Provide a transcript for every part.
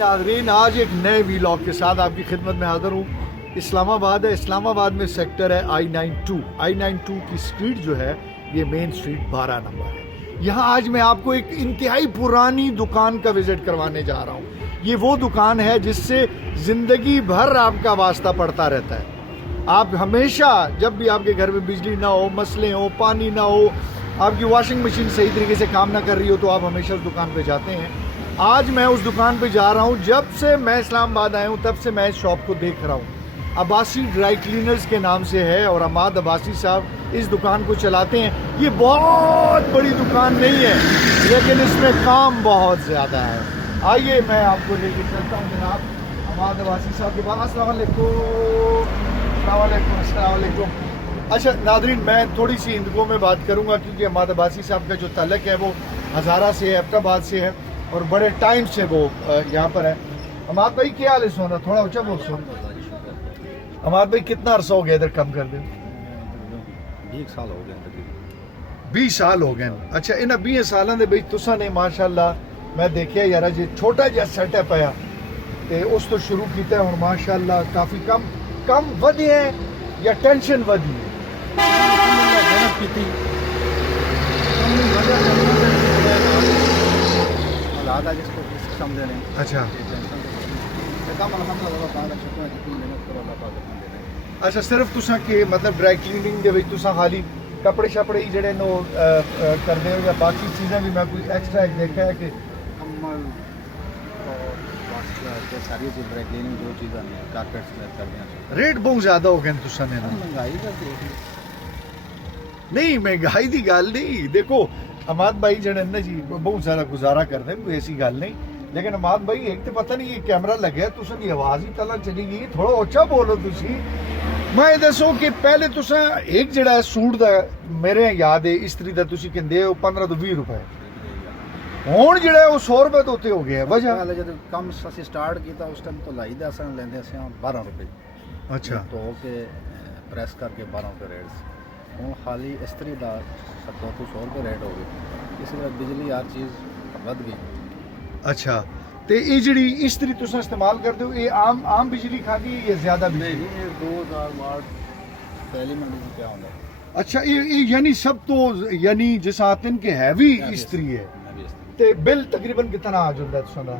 नाज़रीन, आज एक नए वीलॉग के साथ आपकी खिदमत में हाज़िर हूँ। इस्लामाबाद है, इस्लामाबाद में सेक्टर है I92 की स्ट्रीट जो है ये मेन स्ट्रीट 12 नंबर है। यहाँ आज मैं आपको एक इंतहाई पुरानी दुकान का विज़िट करवाने जा रहा हूँ। ये वो दुकान है जिससे ज़िंदगी भर आपका वास्ता पड़ता रहता है। आप हमेशा जब भी आपके घर में बिजली ना हो, मसले हो, पानी ना हो, आपकी वॉशिंग मशीन सही तरीके से काम ना कर रही हो, तो आप हमेशा उस दुकान पे जाते हैं। आज मैं उस दुकान पे जा रहा हूँ। जब से मैं इस्लामाबाद आया हूँ तब से मैं इस शॉप को देख रहा हूँ। अब्बासी ड्राई क्लीनर्स के नाम से है और अमाद अब्बासी साहब इस दुकान को चलाते हैं। ये बहुत बड़ी दुकान नहीं है, लेकिन इसमें काम बहुत ज़्यादा है। आइए मैं आपको लेके चलता हूँ जनाब अमाद अब्बासी साहब के पास। अस्सलाम वालेकुम। अच्छा नादरीन, मैं थोड़ी सी हिंदुओं में बात करूँगा क्योंकि अमाद अब्बासी साहब का जो तल्लक है वो हज़ारा से है, एबटाबाद से है और बड़े टाइम से वो यहाँ पर है। अमाद भाई क्या हाल है? सोना थोड़ा ऊंचा बोल। अमाद भाई कितना अरसा हो गया इधर कम कर दे? 20 साल हो गए। 20 साल हो गए। अच्छा, इन 20 सालों के बीच तुसा ने माशाअल्लाह मैं देखिया यार जी छोटा जिहा सेटअप है ते उस तो शुरू किया हुण माशाअल्लाह काफ़ी कम वधे है या टेंशन वधी है? मेहनत की थी ज़्यादा जिसको समझे नहीं। अच्छा कम अल्हम्दुलिल्लाह ताला शुक्र है जितनी मेहनत करो अल्लाह पाक उतना दे देगा। अच्छा, सिर्फ तुसा के मतलब ड्राई क्लीनिंग दे विच तुसा खाली कपड़े शपड़े ही जेडे नो करदे हो या बाकी चीज़ें भी मैं कोई एक्स्ट्रा एक देखा है कि कम्बल और बाकी सारी चीज़ ड्राई क्लीनिंग जो चीज़ें हैं कारपेट्स कर दिया। रेट बहुत ज़्यादा हो गए तुसा ने ना? महंगाई का देख नहीं, महंगाई की गल नहीं। देखो अमाद भाई जड़े ना जी बहुत ज़्यादा गुजारा करते हैं, कोई ऐसी गल नहीं। लेकिन अमाद भाई एक तो पता नहीं ये कैमरा लगे तुसा दी आवाज़ ही तला चली गई। थोड़ा ऊंचा बोलो तुसी। मैं दसो कि पहले तुसा एक जड़ा है सूट दा मेरे याद है इस्त्री दा तुसी कहंदे हो 15 तो 20 रुपए, हुण जड़ा है वो 100 रुपए तो उत्ते हो गया। वजह पहले जब कम असीं स्टार्ट किया उस टाइम तो लाई दे असन लेंदे असीं 12 रुपए। अच्छा, धो के प्रेस करके 12 रुपए रेट से हूँ खाली इस्त्री का 70 तो 100 रुपए रेट हो गए। इस तरह बिजली हर चीज़ बढ़ गई। अच्छा, ते ये जड़ी इस्त्री तुसा इस्तेमाल करते हो ये आम बिजली खाती है या ज़्यादा बिजली? नहीं, ये 2000 वाट पहली मंडी क्या होता है। अच्छा, ये यानी सब तो यानी जिस आतन के हैवी इस्त्री है ते बिल तकरीबन कितना आ जाता है तुसा दा?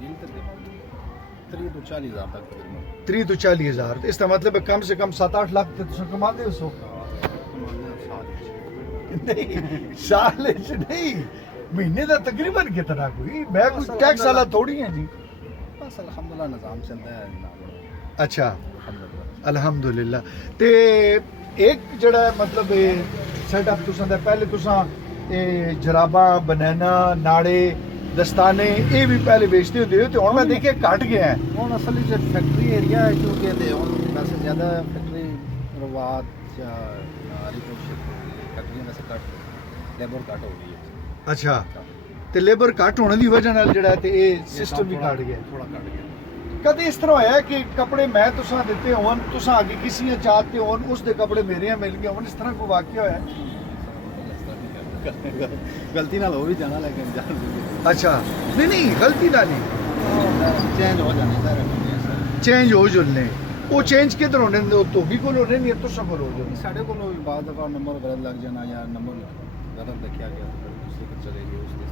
बिल तकरीबन 3 तो 40 हज़ार तक तकरीबन। 3 तो 40 हज़ार। तो इसका मतलब है कम से कम 7-8 लाख तो तुसा कमाते हो सो? नहीं, साल च नहीं, महीने का तकरीबन कितना? कोई मैं कोई टैक्स वाला थोड़ी है जी। बस अल्हम्दुलिल्लाह निज़ाम चलता है। अच्छा, अल्हम्दुलिल्लाह। अल्हम्दुलिल्लाह। ते एक जड़ा मतलब सेटअप तुसा दा पहले तुसा जराबा, बनाना, नाड़े, दस्ताने ये भी पहले बेचते होते हो, तो हुण मैं देखे घट गया है। हूँ असल फैक्ट्री एरिया है क्योंकि वैसे ज़्यादा फैक्ट्री रवात या फैक्ट्रियां वैसे घट लेबर घट हो गई है। अच्छा, ते लेबर घट होने की वजह नाल जड़ा ते ये सिस्टम भी घट गया। थोड़ा घट गया। कदे इस तरह होया कि कपड़े मैं तुसा दिते होन, तुसा आगे किसी ने चाहते होन, उस दे कपड़े मेरे यहाँ मिल गए होन, इस तरह कोई वाकया होया? गलती नाल हो भी जाना लेकिन जान। अच्छा, नहीं गलती ना नहीं, चेंज हो जाने सारे चेंज हो जुलने वो चेंज किधर होने धोबी को होने नहीं तो सब हो जुलने। साढ़े को बाद दफा नंबर गलत लग जाना या नंबर गलत देखा गया तो दूसरे को चले गए उसके।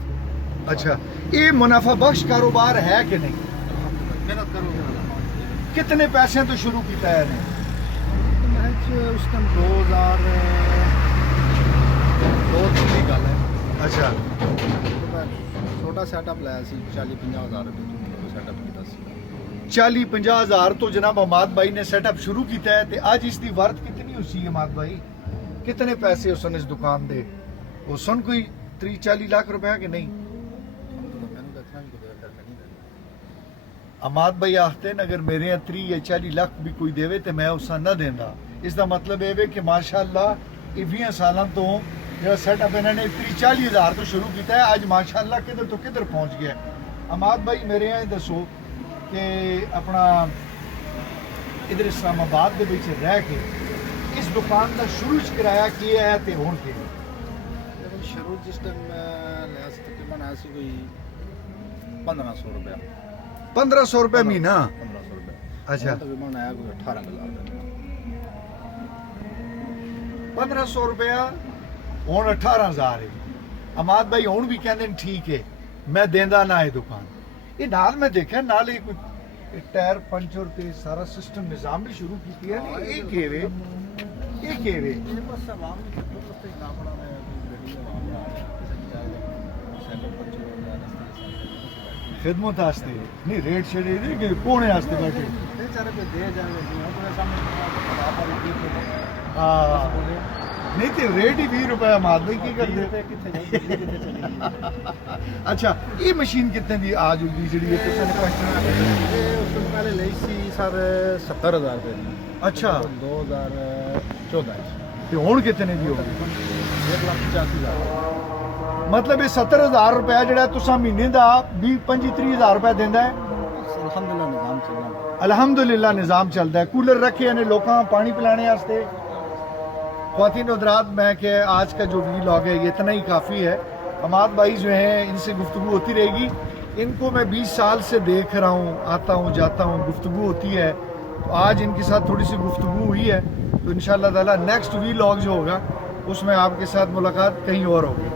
अच्छा, ये मुनाफा बख्श कारोबार है कि नहीं? मेहनत करोगे। कितने पैसे तो शुरू किया है? मैच उस टाइम 2002 की गल है। अच्छा, छोटा सेटअप लाया सी 40-50 हज़ार रुपये सेटअप किया सी। 40-50 हज़ार तो जनाब अमाद भाई ने सेटअप शुरू किया है। तो आज इसकी वर्थ कितनी हुई अमाद भाई? कितने पैसे उसन इस दुकान दे? वो सुन कोई 30-40 लाख रुपया कि नहीं? अमाद भाई आखते अगर मेरे यहाँ 30 या 40 लाख भी कोई देवे तो मैं उसका ना देंदा। इसका मतलब ये कि माशाअल्लाह ये 20 सालों तो जो सेटअप इन्होंने 30-40 हज़ार तो शुरू किया है, आज माशाअल्लाह किधर तो किधर पहुँच गया। अमाद भाई मेरे यहाँ दसो कि अपना इधर इस्लामाबाद के बीच रह के इस दुकान का शुरू किराया किया है तो हुण के शुरू जिस टाइम लिया तकरीबन ऐसी कोई 1500 रुपया 1500 रुपये महीना 1500 रुपये अच्छा तकरीबन आया कोई 18,000 ਦਾ 1500 रुपया ਹੁਣ 18000 ਹੈ ਅਮਾਦ ਭਾਈ ਹੁਣ ਵੀ ਕਹਿੰਦੇ ਨੇ ਠੀਕ ਹੈ ਮੈਂ ਦੇਂਦਾ ਨਾ ਇਹ ਦੁਕਾਨ ਇਹ ਨਾਲ ਮੈਂ ਦੇਖਿਆ ਨਾਲ ਇਹ ਕੋਈ ਟਾਇਰ ਪੰਚਰ ਤੇ ਸਾਰਾ ਸਿਸਟਮ ਨਿਜ਼ਾਮ ਵੀ ਸ਼ੁਰੂ ਕੀਤੀ ਹੈ ਨਹੀਂ ਇਹ ਕਿਵੇਂ ਇਹ ਬਸ ਆਵਾਮ ਨੂੰ ਖਿਦਮਤ ਵਾਸਤੇ ਕੰਮ ਬਣਾ ਰਿਹਾ ਗੱਡੀ ਆਵਾਮ ਆ ਰਿਹਾ ਕਿਸੇ ਦੀ ਚਾਹੇ ਸੈਂਟਰ ਪੰਚਰ ਹੋ ਗਿਆ ਰਸਤੇ ਖਿਦਮਤ ਵਾਸਤੇ ਨਹੀਂ ਰੇਟ ਛੇੜੇ ਨਹੀਂ ਕਿ ਕੋਣੇ ਵਾਸਤੇ ਬੈਠੇ ਤੇ ਚਾਰੇ पे दे जावे नहीं तो सामने आप और की ਹਾਂ ਨਹੀਂ ਤੇ ਰੇਟ ਹੀ 20 ਰੁਪਏ ਅਮਾਦ ਭਾਈ ਕੀ ਕਰਦੇ कितने जाए कितने चली ਅੱਛਾ ਇਹ ਮਸ਼ੀਨ ਕਿੰਨੇ ਦੀ ਆ ਜੂਗੀ ਜਿਹੜੀ ਇਹ ਤੁਸੀਂ ਨੇ ਕੁਐਸਚਨ ये उस दिन पहले ਲਈ ਸੀ ਸਰ 70000 ਰੁਪਏ ਦੀ ਅੱਛਾ 2014 ਤੇ ਹੁਣ ਕਿੰਨੇ ਦੀ ਹੋਗੀ 1,85,000 ਮਤਲਬ ਇਹ 70000 ਰੁਪਏ ਜਿਹੜਾ ਤੁਸੀਂ ਮਹੀਨੇ ਦਾ 20-25-30000 ਰੁਪਏ ਦਿੰਦਾ ਹੈ ਅਲਹਮਦੁਲਿਲਾ ਨਿਜ਼ਾਮ ਚੱਲਦਾ अल्हम्दुलिल्लाह निज़ाम चलता है कूलर रखे हैं लोगों को पानी पिलाने वास्ते ख़वातीन हज़रात मैं कि आज का जो व्लॉग है ये इतना ही काफ़ी है हमाद भाई जो हैं इनसे गुफ्तगू होती रहेगी इनको मैं 20 साल से देख रहा हूँ आता हूँ जाता हूँ गुफ्तगू होती है तो आज इनके साथ थोड़ी सी गुफ्तगू हुई है तो इंशाअल्लाह ताला नेक्स्ट व्लॉग जो होगा उसमें आपके साथ मुलाकात कहीं और होगी